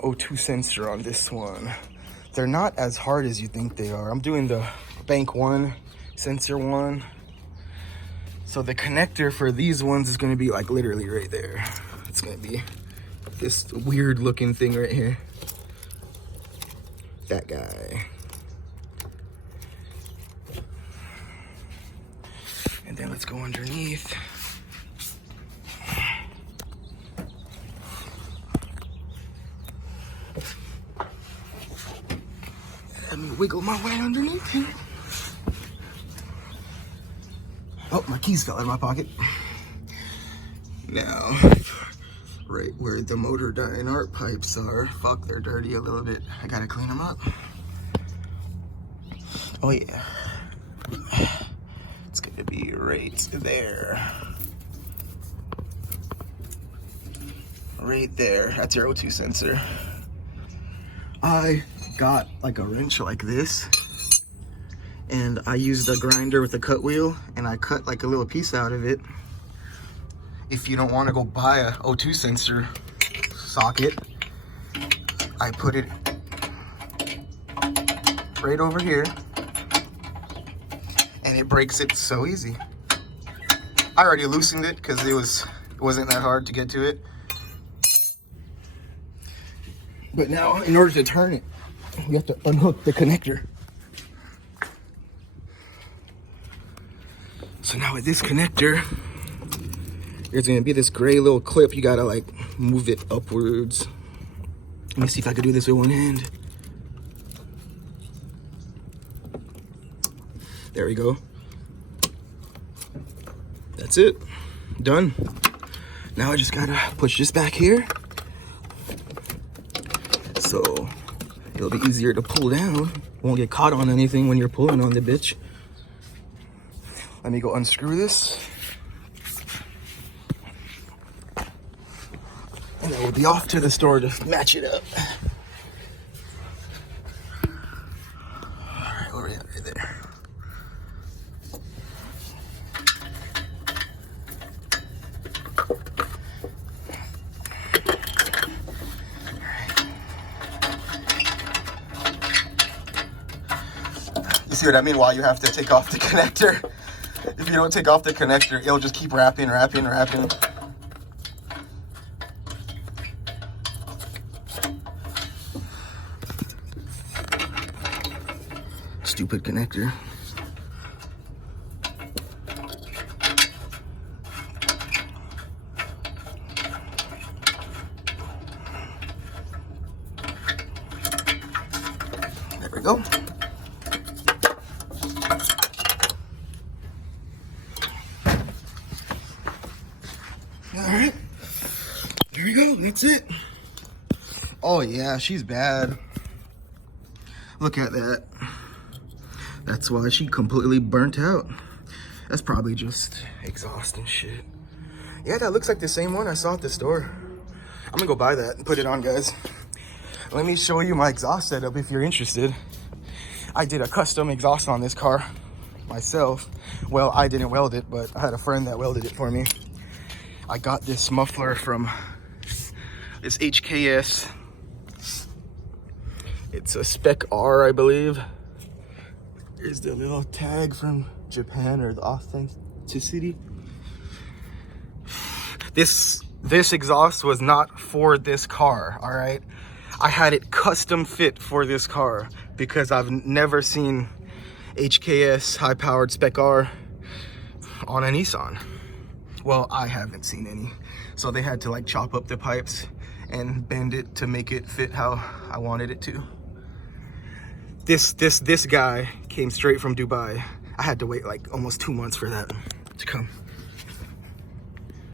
O2 sensor on this one. They're not as hard as you think they are. I'm doing the bank one, sensor one. So the connector for these ones is gonna be like literally right there. It's gonna be this weird looking thing right here. That guy. And then let's go underneath. Let me wiggle my way underneath here. Oh, my keys fell out of my pocket. Now, right where the motor and arc pipes are, fuck, they're dirty a little bit. I gotta clean them up. Oh yeah. It's gonna be right there. Right there, that's your O2 sensor. I got like a wrench like this, and I used a grinder with a cut wheel, and I cut like a little piece out of it. If you don't want to go buy a O2 sensor socket, I put it right over here, and it breaks it so easy. I already loosened it because it wasn't that hard to get to it. But now, in order to turn it, you have to unhook the connector. So now with this connector, there's gonna be this gray little clip. You gotta like move it upwards. Let me see if I can do this with one hand. There we go. That's it, done. Now I just gotta push this back here, so it'll be easier to pull down. Won't get caught on anything when you're pulling on the bitch. Let me go unscrew this. And then we'll be off to the store to match it up. All right, where are we at right there? You see what I mean? Why you have to take off the connector. If you don't take off the connector, it'll just keep wrapping. Stupid connector. There we go. All right, there we go, that's it. Oh yeah, she's bad. Look at that. That's why she completely burnt out. That's probably just exhaust and shit. Yeah, that looks like the same one I saw at the store. I'm gonna go buy that and put it on, guys. Let me show you my exhaust setup if you're interested. I did a custom exhaust on this car myself. Well, I didn't weld it, but I had a friend that welded it for me. I got this muffler from this HKS. It's a Spec R, I believe. Here's the little tag from Japan, or the authenticity. This exhaust was not for this car, all right? I had it custom fit for this car because I've never seen HKS high-powered Spec R on a Nissan. Well, I haven't seen any. So they had to like chop up the pipes and bend it to make it fit how I wanted it to. This guy came straight from Dubai. I had to wait like almost 2 months for that to come.